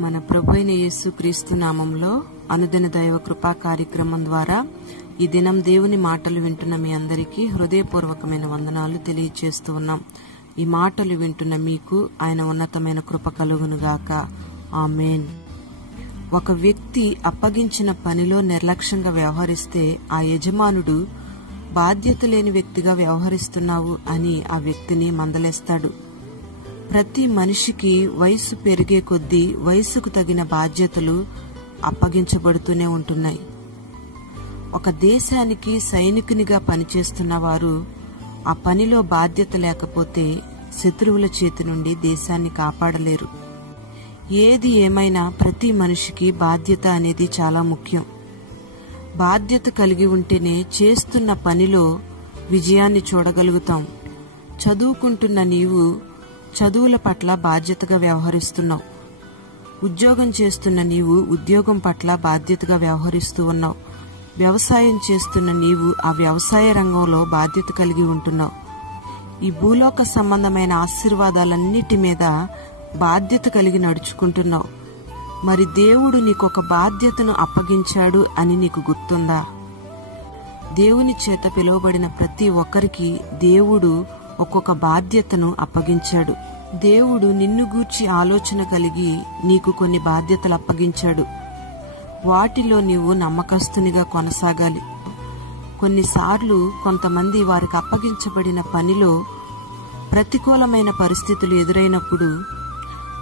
మన ప్రభువైన యేసుక్రీస్తు నామంలో అనుదిన దైవ కృపా కార్యక్రమం ద్వారా ఈ దినం దేవుని మాటలు వింటున్న మీ అందరికీ హృదయపూర్వకమైన వందనాలు తెలియజేస్తూ ఉన్నాం. ఈ మాటలు వింటున్న మీకు ఆయన ఉన్నతమైన కృప కలుగునుగాక. ఆమేన్. ఒక వ్యక్తి అప్పగించిన పనిలో నిర్లక్ష్యంగా వ్యవహరిస్తే ఆ యజమానుడు బాధ్యత లేని వ్యక్తిగా వ్యవహరిస్తున్నావు అని ఆ వ్యక్తిని మందలేస్తాడు. ప్రతి మనిషికి వయసు పెరిగే కొద్దీ వయసుకు తగిన బాధ్యతలు అప్పగించబడుతూనే ఉంటున్నాయి. ఒక దేశానికి సైనికునిగా పనిచేస్తున్న వారు ఆ పనిలో బాధ్యత లేకపోతే శత్రువుల చేతి నుండి దేశాన్ని కాపాడలేరు. ఏది ఏమైనా ప్రతి మనిషికి బాధ్యత అనేది చాలా ముఖ్యం. బాధ్యత కలిగి ఉంటేనే చేస్తున్న పనిలో విజయాన్ని చూడగలుగుతాం. చదువుకుంటున్న నీవు చదువుల పట్ల బాధ్యతగా వ్యవహరిస్తున్నావు. ఉద్యోగం చేస్తున్న నీవు ఉద్యోగం పట్ల బాధ్యతగా వ్యవహరిస్తూ ఉన్నావు. వ్యవసాయం చేస్తున్న నీవు ఆ వ్యవసాయ రంగంలో బాధ్యత కలిగి ఉంటున్నావు. ఈ భూలోక సంబంధమైన ఆశీర్వాదాలన్నిటి మీద బాధ్యత కలిగి నడుచుకుంటున్నావు. మరి దేవుడు నీకొక బాధ్యతను అప్పగించాడు అని నీకు గుర్తుందా? దేవుని చేత పిలువబడిన ప్రతి ఒక్కరికి దేవుడు ఒక్కొక్క బాధ్యతను అప్పగించాడు. దేవుడు నిన్ను గూర్చి ఆలోచన కలిగి నీకు కొన్ని బాధ్యతలు అప్పగించాడు. వాటిలో నీవు నమ్మకస్తునిగా కొనసాగాలి. కొన్నిసార్లు కొంతమంది వారికి అప్పగించబడిన పనిలో ప్రతికూలమైన పరిస్థితులు ఎదురైనప్పుడు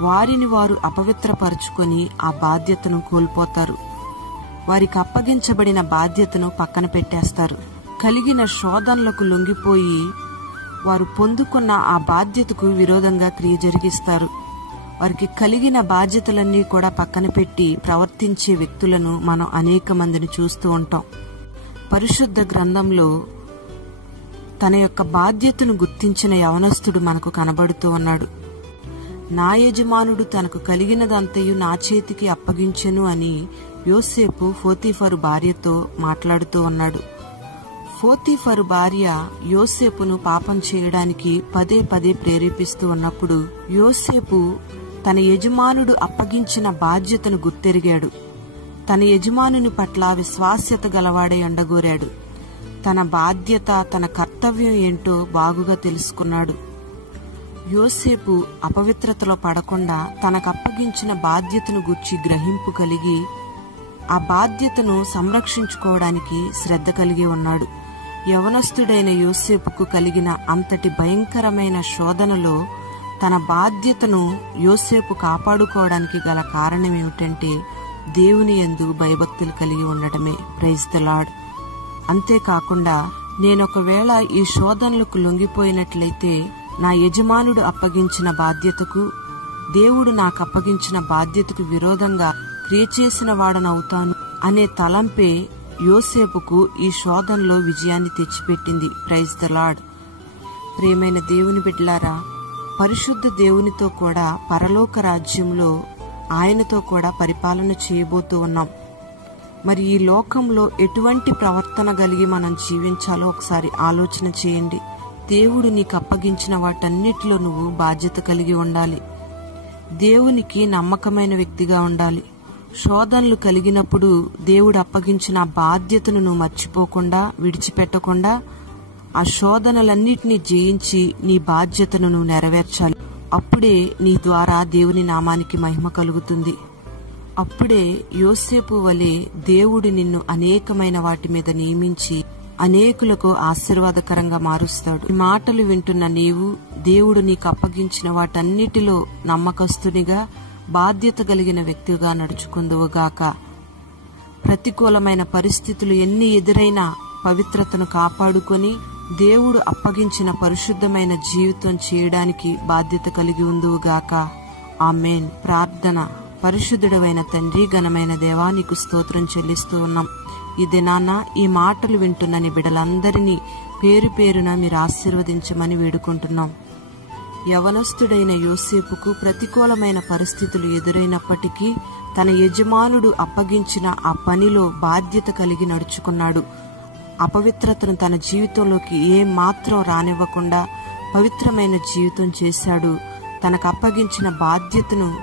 వారిని వారు అపవిత్రపరుచుకొని ఆ బాధ్యతను కోల్పోతారు. వారికి అప్పగించబడిన బాధ్యతను పక్కన పెట్టేస్తారు. కలిగిన శోధనలకు లొంగిపోయి వారు పొందుకున్న ఆ బాధ్యతకు విరోధంగా క్రియ జరిగిస్తారు. వారికి కలిగిన బాధ్యతలన్నీ కూడా పక్కన పెట్టి ప్రవర్తించే వ్యక్తులను మనం అనేక మందిని చూస్తూ ఉంటాం. పరిశుద్ధ గ్రంథంలో తన యొక్క బాధ్యతను గుర్తించిన యవనస్తుడు మనకు కనబడుతూ ఉన్నాడు. నా యజమానుడు తనకు కలిగినదంతయు నా చేతికి అప్పగించెను అని యోసేపు పోతీఫరు భార్యతో మాట్లాడుతూ ఉన్నాడు. పోతీఫరు భార్య యోసేపును పాపం చేయడానికి పదే పదే ప్రేరేపిస్తూ ఉన్నప్పుడు యోసేపు తన యజమానుడు అప్పగించిన బాధ్యతను గుర్తెరిగాడు. తన యజమానుని పట్ల విశ్వాస్యత గలవాడై ఉండగోరాడు. తన బాధ్యత, తన కర్తవ్యం ఏంటో బాగుగా తెలుసుకున్నాడు. యోసేపు అపవిత్రతలో పడకుండా తనకు అప్పగించిన బాధ్యతను గూర్చి గ్రహింపు కలిగి ఆ బాధ్యతను సంరక్షించుకోవడానికి శ్రద్ధ కలిగి ఉన్నాడు. యవనస్తుడైన యోసేపుకు కలిగిన అంతటి భయంకరమైన శోధనలో తన బాధ్యతను యోసేపు కాపాడుకోవడానికి గల కారణం ఏమిటంటే దేవుని యందు భయభక్తులు కలిగి ఉండటమే. Praise the Lord. అంతేకాకుండా నేనొకవేళ ఈ శోధనలకు లొంగిపోయినట్లయితే నా యజమానుడు అప్పగించిన బాధ్యతకు, దేవుడు నాకు అప్పగించిన బాధ్యతకు విరోధంగా క్రియ చేసిన వాడనవుతాను అనే తలంపే యోసేపుకు ఈ శోధనలో విజయాన్ని తెచ్చిపెట్టింది. Praise the Lord. ప్రియమైన దేవుని బిడ్డలారా, పరిశుద్ధ దేవునితో కూడా పరలోక రాజ్యంలో ఆయనతో కూడా పరిపాలన చేయబోతూ ఉన్నాం. మరి ఈ లోకంలో ఎటువంటి ప్రవర్తన కలిగి మనం జీవించాలో ఒకసారి ఆలోచన చేయండి. దేవుడు నీకు అప్పగించిన వాటన్నిటిలో నువ్వు బాధ్యత కలిగి ఉండాలి. దేవునికి నమ్మకమైన వ్యక్తిగా ఉండాలి. శోధనలు కలిగినప్పుడు దేవుడు అప్పగించిన బాధ్యతను నువ్వు మర్చిపోకుండా, విడిచిపెట్టకుండా ఆ శోధనలన్నిటినీ జయించి నీ బాధ్యతను నువ్వు నెరవేర్చాలి. అప్పుడే నీ ద్వారా దేవుని నామానికి మహిమ కలుగుతుంది. అప్పుడే యోసేపు వలె దేవుడు నిన్ను అనేకమైన వాటి మీద నియమించి అనేకులకు ఆశీర్వాదకరంగా మారుస్తాడు. ఈ మాటలు వింటున్న నీవు దేవుడు నీకు అప్పగించిన వాటన్నిటిలో నమ్మకస్తునిగా, బాధ్యత కలిగిన వ్యక్తిగా నడుచుకుందువుగాక. ప్రతికూలమైన పరిస్థితులు ఎన్ని ఎదురైనా పవిత్రతను కాపాడుకొని దేవుడు అప్పగించిన పరిశుద్ధమైన జీవితం చేయడానికి బాధ్యత కలిగి ఉందువుగాక. ఆమేన్. ప్రార్థన. పరిశుద్ధుడవైన తండ్రి, ఘనమైన దేవా, నీకు స్తోత్రం చెల్లిస్తూ ఉన్నాం. ఈ దినాన ఈ మాటలు వింటున్న నీ బిడ్డలందరినీ పేరు పేరున మీరు ఆశీర్వదించమని వేడుకుంటున్నాం. యవనస్తుడైన యోసేపుకు ప్రతికూలమైన పరిస్థితులు ఎదురైనప్పటికీ తన యజమానుడు అప్పగించిన ఆ పనిలో బాధ్యత కలిగి నడుచుకున్నాడు. అపవిత్రతను తన జీవితంలోకి ఏమాత్రం రానివ్వకుండా పవిత్రమైన జీవితం చేశాడు. తనకు అప్పగించిన బాధ్యతను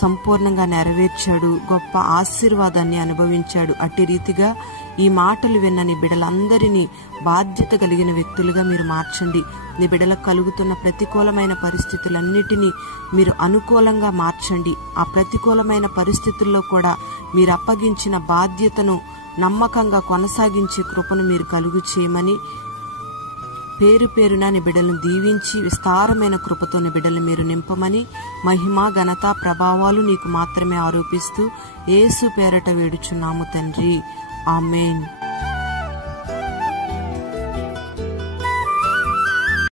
సంపూర్ణంగా నెరవేర్చాడు, గొప్ప ఆశీర్వాదాన్ని అనుభవించాడు. అట్టి రీతిగా ఈ మాటలు విన్న బిడ్డలందరినీ బాధ్యత కలిగిన వ్యక్తులుగా మీరు మార్చండి. నీ బిడ్డలకు కలుగుతున్న ప్రతికూలమైన పరిస్థితులన్నిటినీ మీరు అనుకూలంగా మార్చండి. ఆ ప్రతికూలమైన పరిస్థితుల్లో కూడా మీరు అప్పగించిన బాధ్యతను నమ్మకంగా కొనసాగించే కృపను మీరు కలుగు చేయమని, పేరు పేరున నీ బిడ్డలను దీవించి విస్తారమైన కృపతో నీ బిడ్డలు మీరు నింపమని, మహిమ ఘనత ప్రభావాలు నీకు మాత్రమే ఆరోపిస్తూ యేసు పేరట వేడుచున్నాము తండ్రి. ఆమేన్.